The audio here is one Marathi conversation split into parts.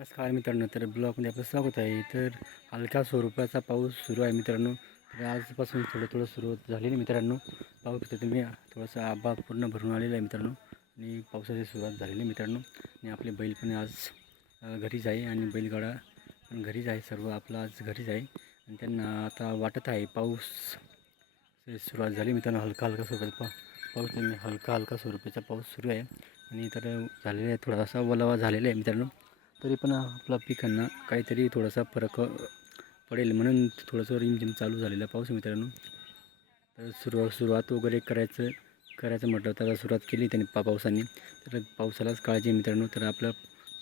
नमस्कार मित्रांनो तर ब्लॉगमध्ये आपलं स्वागत आहे. तर हलक्या स्वरूपाचा पाऊस सुरू आहे मित्रांनो. तर आजपासून थोडं थोडं सुरुवात झालेलं मित्रांनो. पाऊस तर तुम्ही थोडासा आबा पूर्ण भरून आलेला आहे मित्रांनो. आणि पावसाची सुरुवात झालेली आहे मित्रांनो. आणि आपले बैल पण आज घरीच आहे आणि बैलगाडा पण घरीच आहे. सर्व आपला आज घरीच आहे. आणि त्यांना आता वाटत आहे पाऊस सुरुवात झाली मित्रांनो. हलका हलका स्वरूपाचा पा पाऊस हलका हलका स्वरूपाचा पाऊस सुरू आहे. आणि तर झालेला आहे थोडासा ओलावा झालेला आहे मित्रांनो. तरी पण आपला पिकांना काहीतरी थोडासा फरक पडेल. म्हणून थोडंसं रिमझिम चालू झालेलं पाऊस मित्रांनो. तर सुरुवात सुरुवात वगैरे करायचं करायचं म्हटलं तर सुरुवात केली त्यांनी पा पावसाने. तर पावसालाच काळजी मित्रांनो. तर आपलं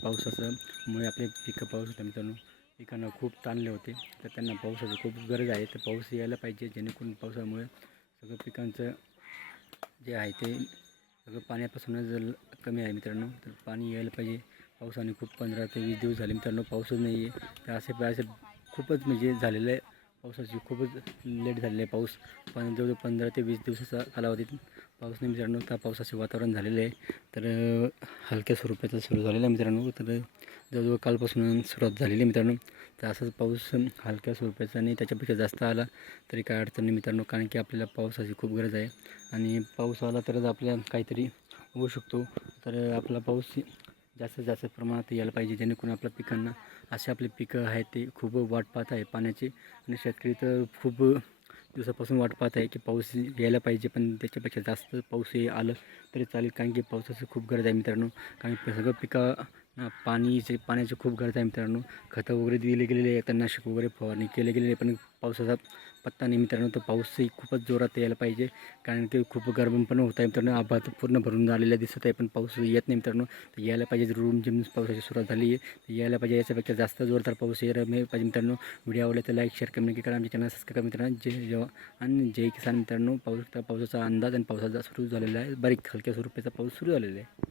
पावसाचं मुळे आपले पिकं पाऊस होतं मित्रांनो. पिकांना खूप ताणले होते. तर त्यांना पावसाची खूप गरज आहे. तर पाऊस यायला पाहिजे. जेणेकरून पावसामुळे सगळं पिकांचं जे आहे ते सगळं पाण्यापासूनच जर कमी आहे मित्रांनो. तर पाणी यायला पाहिजे. पावसाने खूप पंधरा ते वीस दिवस झाले मित्रांनो पाऊसच नाही आहे तर असे असे खूपच म्हणजे झालेलं आहे. पावसाची खूपच लेट झालेलं आहे पाऊस. पण जवळजवळ पंधरा ते वीस दिवसाचा कालावधीत पाऊस नाही मित्रांनो. त्या पावसाचे वातावरण झालेलं आहे. तर हलक्या स्वरूपाचं सुरू झालेलं आहे मित्रांनो. तर जवळजवळ कालपासून सुरुवात झालेली आहे मित्रांनो. तर असाच पाऊस हलक्या स्वरूपाचा आणि त्याच्यापेक्षा जास्त आला तरी काय अडचण नाही मित्रांनो. कारण की आपल्याला पावसाची खूप गरज आहे. आणि पाऊस आला तरच आपल्याला काहीतरी होऊ शकतो. तर आपला पाऊस जास्तीत जास्त प्रमाणात यायला पाहिजे जेणेकरून आपल्या पिकांना असे आपले पिकं आहेत ते खूप वाट पाहत आहे पाण्याची. आणि शेतकरी तर खूप दिवसापासून वाट पाहत आहे की पाऊस यायला पाहिजे पण त्याच्यापेक्षा जास्त पाऊस हे आलं तरी चालेल कारण की पावसाची खूप गरज आहे मित्रांनो. कारण सगळं पिका पाणीचे पाण्याची खूप गरज आहे मित्रांनो. खतं वगैरे दिले गेलेले आहे तणनाशक वगैरे फवारणी केले गेलेले आहे पण पावसाचा पत्ता नाही मित्रांनो. तर पाऊसही खूपच जोरात यायला पाहिजे कारण की खूप गरम पण होत आहे मित्रांनो. आभाळ तर पूर्ण भरून झालेला दिसत आहे पण पाऊस येत नाही मित्रांनो. तर यायला पाहिजे जरूर म्हणजे जिम पावसाची सुरुवात झाली आहे. तर यायला पाहिजे याच्यापेक्षा जास्त जोरदार पाऊस यायला नाही पाहिजे मित्रांनो. व्हिडिओ आवडला तर लाईक शेअर कमेंट करा. आमच्या चॅनल सबस्क्राईब मित्रांनो. जय जेव्हा आणि जय किसान मित्रांनो. पाऊस पावसाचा अंदाज आणि पावसाचा सुरू झालेला आहे. बारीक हलक्या स्वरूपाचा पाऊस सुरू झालेला आहे.